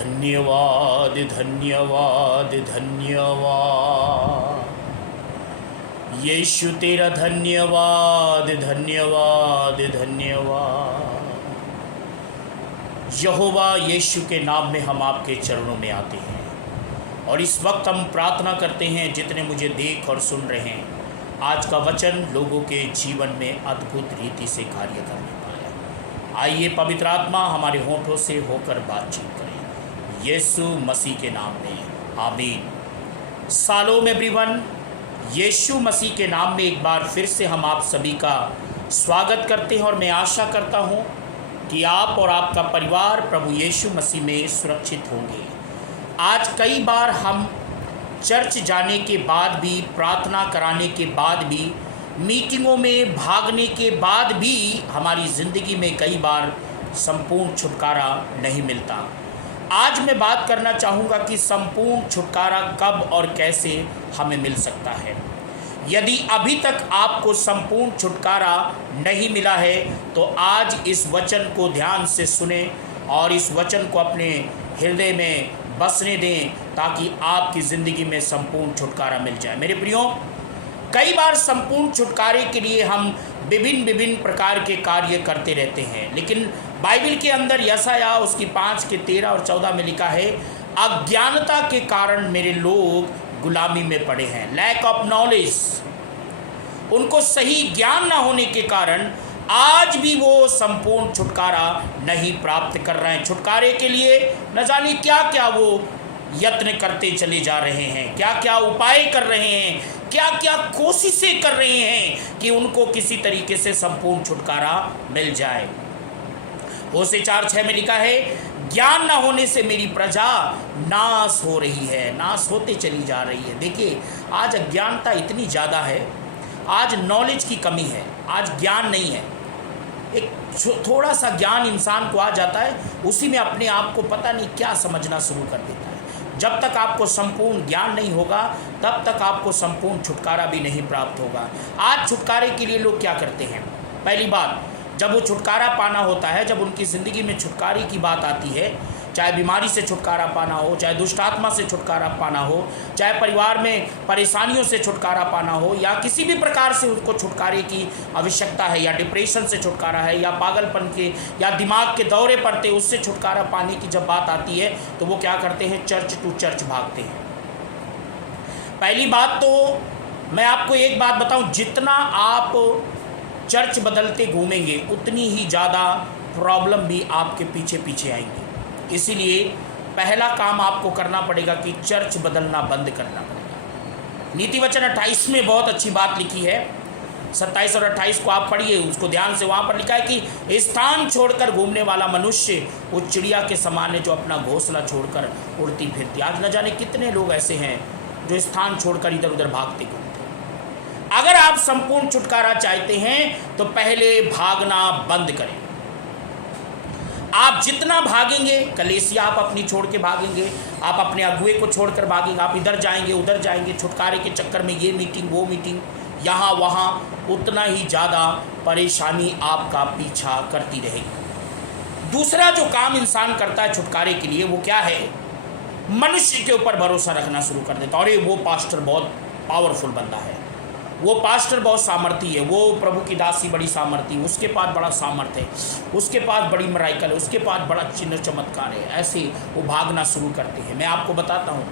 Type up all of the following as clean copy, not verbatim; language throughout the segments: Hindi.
धन्यवाद धन्यवाद धन्यवाद यीशु तेरा धन्यवाद धन्यवाद धन्यवाद। यहोवा यीशु के नाम में हम आपके चरणों में आते हैं और इस वक्त हम प्रार्थना करते हैं जितने मुझे देख और सुन रहे हैं, आज का वचन लोगों के जीवन में अद्भुत रीति से कार्य करने पाए। आइए पवित्र आत्मा हमारे होठों से होकर बातचीत करें यीशु मसीह के नाम में, आमीन। सालों में एवरीवन, यीशु मसीह के नाम में एक बार फिर से हम आप सभी का स्वागत करते हैं और मैं आशा करता हूं कि आप और आपका परिवार प्रभु यीशु मसीह में सुरक्षित होंगे। आज कई बार हम चर्च जाने के बाद भी, प्रार्थना कराने के बाद भी, मीटिंगों में भागने के बाद भी हमारी ज़िंदगी में कई बार संपूर्ण छुटकारा नहीं मिलता। आज मैं बात करना चाहूँगा कि संपूर्ण छुटकारा कब और कैसे हमें मिल सकता है। यदि अभी तक आपको संपूर्ण छुटकारा नहीं मिला है तो आज इस वचन को ध्यान से सुने और इस वचन को अपने हृदय में बसने दें ताकि आपकी ज़िंदगी में संपूर्ण छुटकारा मिल जाए। मेरे प्रियो, कई बार संपूर्ण छुटकारे के लिए हम विभिन्न प्रकार के कार्य करते रहते हैं, लेकिन बाइबल के अंदर यशायाह उसकी 5 के 13 और 14 में लिखा है, अज्ञानता के कारण मेरे लोग गुलामी में पड़े हैं। लैक ऑफ नॉलेज, उनको सही ज्ञान ना होने के कारण आज भी वो संपूर्ण छुटकारा नहीं प्राप्त कर रहे हैं। छुटकारे के लिए न जाने क्या क्या वो यत्न करते चले जा रहे हैं, क्या क्या उपाय कर रहे हैं, क्या क्या कोशिशें कर रहे हैं कि उनको किसी तरीके से संपूर्ण छुटकारा मिल जाए। होशे 4:6 में लिखा है, ज्ञान न होने से मेरी प्रजा नाश हो रही है, नाश होते चली जा रही है। देखिए, आज अज्ञानता इतनी ज़्यादा है, आज नॉलेज की कमी है, आज ज्ञान नहीं है। एक थोड़ा सा ज्ञान इंसान को आ जाता है, उसी में अपने आप को पता नहीं क्या समझना शुरू कर देता है। जब तक आपको संपूर्ण ज्ञान नहीं होगा तब तक आपको संपूर्ण छुटकारा भी नहीं प्राप्त होगा। आज छुटकारे के लिए लोग क्या करते हैं? पहली बात, जब वो छुटकारा पाना होता है, जब उनकी ज़िंदगी में छुटकारे की बात आती है, चाहे बीमारी से छुटकारा पाना हो, चाहे दुष्ट आत्मा से छुटकारा पाना हो, चाहे परिवार में परेशानियों से छुटकारा पाना हो, या किसी भी प्रकार से उसको छुटकारे की आवश्यकता है, या डिप्रेशन से छुटकारा है, या पागलपन के या दिमाग के दौरे पड़ते उससे छुटकारा पाने की जब बात आती है तो वो क्या करते हैं? चर्च टू चर्च भागते हैं। पहली बात तो मैं आपको एक बात बताऊं, जितना आप चर्च बदलते घूमेंगे उतनी ही ज़्यादा प्रॉब्लम भी आपके पीछे पीछे आएंगी। इसीलिए पहला काम आपको करना पड़ेगा कि चर्च बदलना बंद करना पड़ेगा। नीति वचन 28 में बहुत अच्छी बात लिखी है, 27 और 28 को आप पढ़िए, उसको ध्यान से। वहाँ पर लिखा है कि स्थान छोड़कर घूमने वाला मनुष्य वो चिड़िया के समान है जो अपना घोंसला छोड़कर उड़ती फिरती। आज न जाने कितने लोग ऐसे हैं जो स्थान छोड़कर इधर उधर भागते घूमते। अगर आप संपूर्ण छुटकारा चाहते हैं तो पहले भागना बंद करें। आप जितना भागेंगे, कलीसिया आप अपनी छोड़ के भागेंगे, आप अपने अगुए को छोड़कर भागेंगे, आप इधर जाएंगे उधर जाएंगे, छुटकारे के चक्कर में ये मीटिंग वो मीटिंग, यहाँ वहाँ, उतना ही ज़्यादा परेशानी आपका पीछा करती रहेगी। दूसरा जो काम इंसान करता है छुटकारे के लिए, वो क्या है? मनुष्य के ऊपर भरोसा रखना शुरू कर देता है। अरे वो पास्टर बहुत पावरफुल बंदा है, वो पास्टर बहुत सामर्थी है, वो प्रभु की दासी बड़ी सामर्थी है, उसके पास बड़ा सामर्थ्य है, उसके पास बड़ी मराइकल है, उसके पास बड़ा चिन्ह चमत्कार है। ऐसे वो भागना शुरू करते हैं। मैं आपको बताता हूँ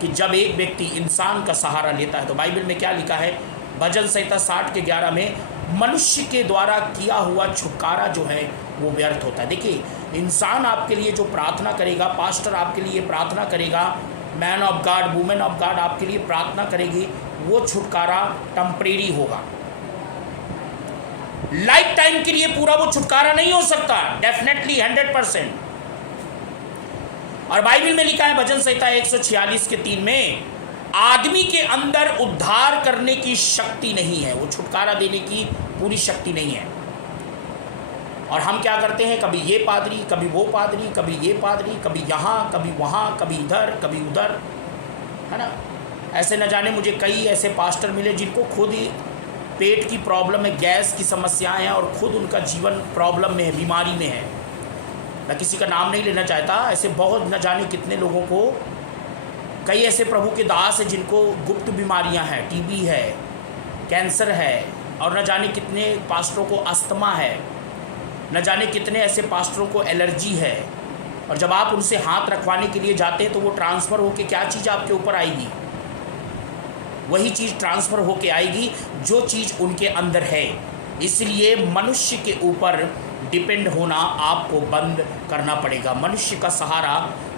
कि जब एक व्यक्ति इंसान का सहारा लेता है तो बाइबल में क्या लिखा है? भजन संहिता 60 के 11 में, मनुष्य के द्वारा किया हुआ छुटकारा जो है वो व्यर्थ होता है। देखिए, इंसान आपके लिए जो प्रार्थना करेगा, पास्टर आपके लिए प्रार्थना करेगा, man of God, women of God आपके लिए प्रार्थना करेगी, वो छुटकारा टेम्परेरी होगा, लाइफ टाइम के लिए पूरा वो छुटकारा नहीं हो सकता, डेफिनेटली 100%। और बाइबल में लिखा है भजन संहिता 146 के 3 में, आदमी के अंदर उद्धार करने की शक्ति नहीं है, वो छुटकारा देने की पूरी शक्ति नहीं है। और हम क्या करते हैं? कभी ये पादरी, कभी वो पादरी, कभी ये पादरी, कभी यहाँ, कभी वहाँ, कभी इधर, कभी उधर, है ना। ऐसे न जाने मुझे कई ऐसे पास्टर मिले जिनको खुद ही पेट की प्रॉब्लम है, गैस की समस्याएं हैं और खुद उनका जीवन प्रॉब्लम में है, बीमारी में है। मैं किसी का नाम नहीं लेना चाहता, ऐसे बहुत न जाने कितने लोगों को, कई ऐसे प्रभु के दास हैं जिनको गुप्त बीमारियां हैं, टीबी है, कैंसर है, और न जाने कितने पास्टरों को अस्थमा है, न जाने कितने ऐसे पास्टरों को एलर्जी है। और जब आप उनसे हाथ रखवाने के लिए जाते हैं तो वो ट्रांसफ़र होके क्या चीज़ आपके ऊपर आएगी? वही चीज़ ट्रांसफ़र होके आएगी जो चीज़ उनके अंदर है। इसलिए मनुष्य के ऊपर डिपेंड होना आपको बंद करना पड़ेगा। मनुष्य का सहारा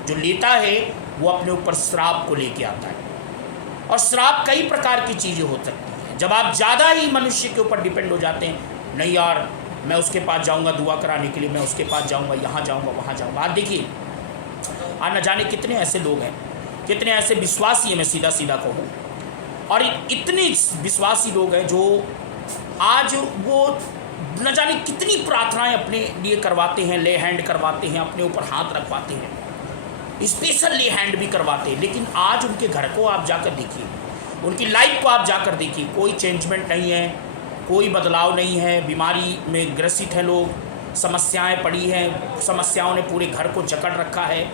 जो लेता है वो अपने ऊपर श्राप को लेके आता है, और श्राप कई प्रकार की चीज़ें हो सकती हैं। जब आप ज़्यादा ही मनुष्य के ऊपर डिपेंड हो जाते हैं, नहीं यार मैं उसके पास जाऊंगा दुआ कराने के लिए, मैं उसके पास जाऊंगा, यहाँ जाऊंगा, वहाँ जाऊंगा। आज देखिए, आज न जाने कितने ऐसे लोग हैं, कितने ऐसे विश्वासी हैं, मैं सीधा सीधा कहूँ, और इतने विश्वासी लोग हैं जो आज वो न जाने कितनी प्रार्थनाएं अपने लिए करवाते हैं, ले हैंड करवाते हैं, अपने ऊपर हाथ रखवाते हैं, स्पेशल ले हैंड भी करवाते हैं, लेकिन आज उनके घर को आप जाकर देखिए, उनकी लाइफ को आप जाकर देखिए, कोई चेंजमेंट नहीं है, कोई बदलाव नहीं है। बीमारी में ग्रसित हैं लोग, समस्याएं पड़ी हैं, समस्याओं ने पूरे घर को जकड़ रखा है,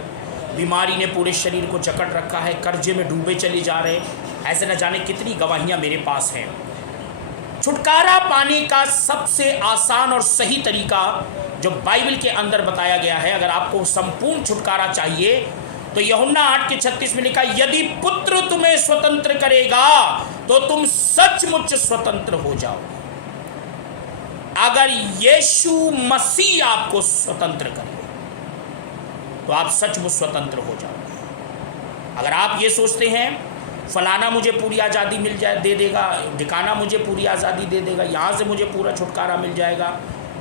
बीमारी ने पूरे शरीर को जकड़ रखा है, कर्जे में डूबे चले जा रहे हैं। ऐसे न जाने कितनी गवाहियाँ मेरे पास हैं। छुटकारा पाने का सबसे आसान और सही तरीका जो बाइबल के अंदर बताया गया है, अगर आपको संपूर्ण छुटकारा चाहिए तो यूहन्ना 8:36 में लिखा, यदि पुत्र तुम्हें स्वतंत्र करेगा तो तुम सचमुच स्वतंत्र हो जाओगे। अगर यीशु मसीह आपको स्वतंत्र करे तो आप सचमुच स्वतंत्र हो जाओगे। अगर आप ये सोचते हैं फलाना मुझे पूरी आज़ादी मिल जाए दे देगा, ढिकाना मुझे पूरी आज़ादी दे देगा, यहाँ से मुझे पूरा छुटकारा मिल जाएगा,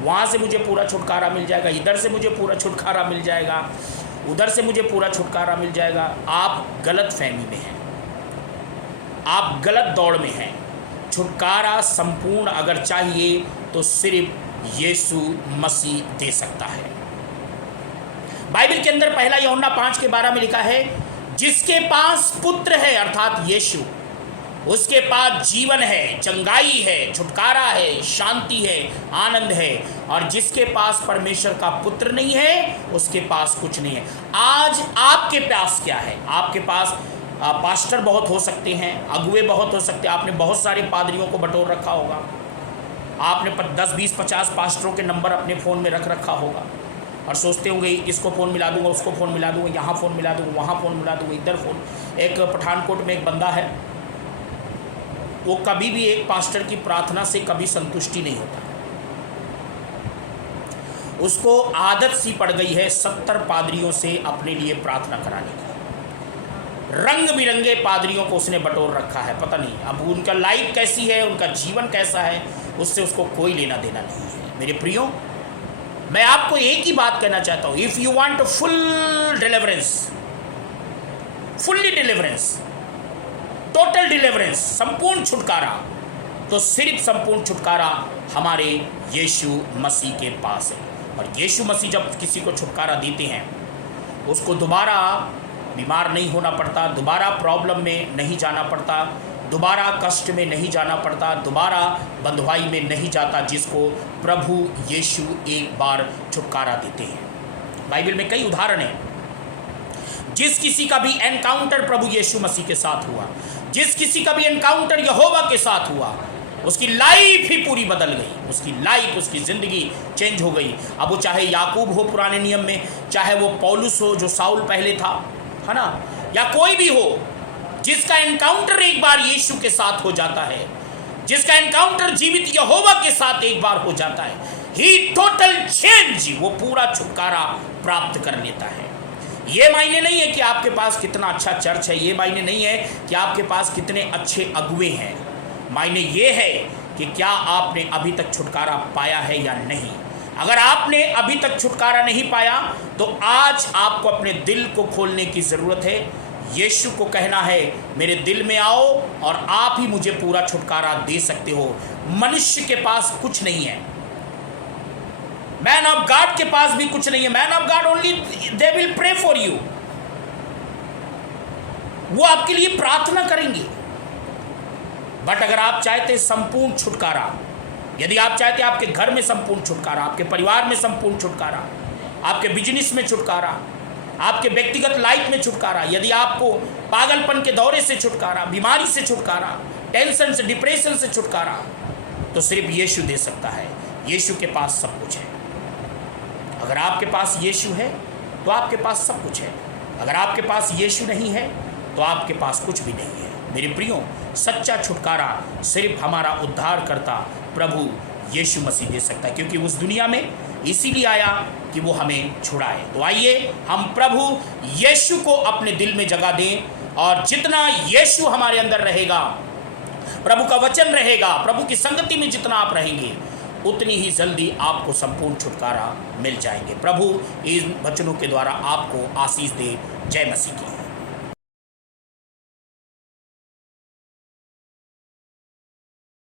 वहाँ से मुझे पूरा छुटकारा मिल जाएगा, इधर से मुझे पूरा छुटकारा मिल जाएगा, उधर से मुझे पूरा छुटकारा मिल जाएगा, आप गलत फहमी में हैं, आप गलत दौड़ में हैं। छुटकारा संपूर्ण अगर चाहिए तो सिर्फ यीशु मसीह दे सकता है। बाइबल के अंदर पहला यूहन्ना 5:12 में लिखा है, जिसके पास पुत्र है अर्थात यीशु, उसके पास जीवन है, चंगाई है, छुटकारा है, शांति है, आनंद है, और जिसके पास परमेश्वर का पुत्र नहीं है उसके पास कुछ नहीं है। आज आपके पास क्या है? आपके पास पास्टर बहुत हो सकते हैं, अगुए बहुत हो सकते हैं, आपने बहुत सारे पादरियों को बटोर रखा होगा, आपने 10, 20, 50 पास्टरों के नंबर अपने फ़ोन में रख रखा होगा, और सोचते होंगे इसको फ़ोन मिला दूंगा, उसको फ़ोन मिला दूंगा, यहाँ फ़ोन मिला दूंगा, वहाँ फ़ोन मिला दूंगा, इधर फ़ोन। एक पठानकोट में एक बंदा है, वो कभी भी एक पास्टर की प्रार्थना से कभी संतुष्टि नहीं होता, उसको आदत सी पड़ गई है 70 पादरियों से अपने लिए प्रार्थना कराने की। रंग बिरंगे पादरियों को उसने बटोर रखा है, पता नहीं अब उनका लाइफ कैसी है, उनका जीवन कैसा है, उससे उसको कोई लेना देना नहीं है। मेरे प्रियो, मैं आपको एक ही बात कहना चाहता हूँ, if you want full deliverance, fully deliverance, total deliverance, संपूर्ण छुटकारा, तो सिर्फ संपूर्ण छुटकारा हमारे यीशु मसीह के पास है। और यीशु मसीह जब किसी को छुटकारा देते हैं, उसको दोबारा बीमार नहीं होना पड़ता, दोबारा प्रॉब्लम में नहीं जाना पड़ता, दोबारा कष्ट में नहीं जाना पड़ता, दोबारा बंधुआई में नहीं जाता, जिसको प्रभु यीशु एक बार छुटकारा देते हैं। बाइबल में कई उदाहरण हैं। जिस किसी का भी एनकाउंटर प्रभु यीशु मसीह के साथ हुआ, जिस किसी का भी एनकाउंटर यहोवा के साथ हुआ, उसकी लाइफ ही पूरी बदल गई, उसकी लाइफ, उसकी ज़िंदगी चेंज हो गई। अब वो चाहे याकूब हो पुराने नियम में, चाहे वो पौलुस हो जो साउल पहले था, है ना, या कोई भी हो, जिसका एनकाउंटर एक बार यीशु के साथ हो जाता है, जिसका एनकाउंटर जीवित यहोवा के साथ एक बार हो जाता है, ही टोटल चेंज, वो पूरा छुटकारा प्राप्त कर लेता है। ये मायने नहीं है कि आपके पास कितना अच्छा चर्च है, ये मायने नहीं है कि आपके पास कितने अच्छे अगुवे हैं, मायने ये है कि क्या आपने अभी तक छुटकारा पाया है या नहीं। अगर आपने अभी तक छुटकारा नहीं पाया तो आज आपको अपने दिल को खोलने की ज़रूरत है। यीशु को कहना है, मेरे दिल में आओ और आप ही मुझे पूरा छुटकारा दे सकते हो। मनुष्य के पास कुछ नहीं है, मैन ऑफ गॉड के पास भी कुछ नहीं है। Man of God only they will pray for you, वो आपके लिए प्रार्थना करेंगे। बट अगर आप चाहते संपूर्ण छुटकारा, यदि आप चाहते आपके घर में संपूर्ण छुटकारा, आपके परिवार में संपूर्ण छुटकारा, आपके बिजनेस में छुटकारा, आपके व्यक्तिगत लाइफ में छुटकारा, यदि आपको पागलपन के दौरे से छुटकारा, बीमारी से छुटकारा, टेंशन से, डिप्रेशन से छुटकारा, तो सिर्फ यीशु दे सकता है। यीशु के पास सब कुछ है। अगर आपके पास यीशु है तो आपके पास सब कुछ है। अगर आपके पास यीशु नहीं है तो आपके पास कुछ भी नहीं है। मेरे प्रियो, सच्चा छुटकारा सिर्फ हमारा उद्धारकर्ता प्रभु यीशु मसीह दे सकता है, क्योंकि उस दुनिया में इसीलिए आया कि वो हमें छुड़ाए। तो आइए हम प्रभु यीशु को अपने दिल में जगह दें, और जितना यीशु हमारे अंदर रहेगा, प्रभु का वचन रहेगा, प्रभु की संगति में जितना आप रहेंगे, उतनी ही जल्दी आपको संपूर्ण छुटकारा मिल जाएंगे। प्रभु इन वचनों के द्वारा आपको आशीष दे। जय मसीह की।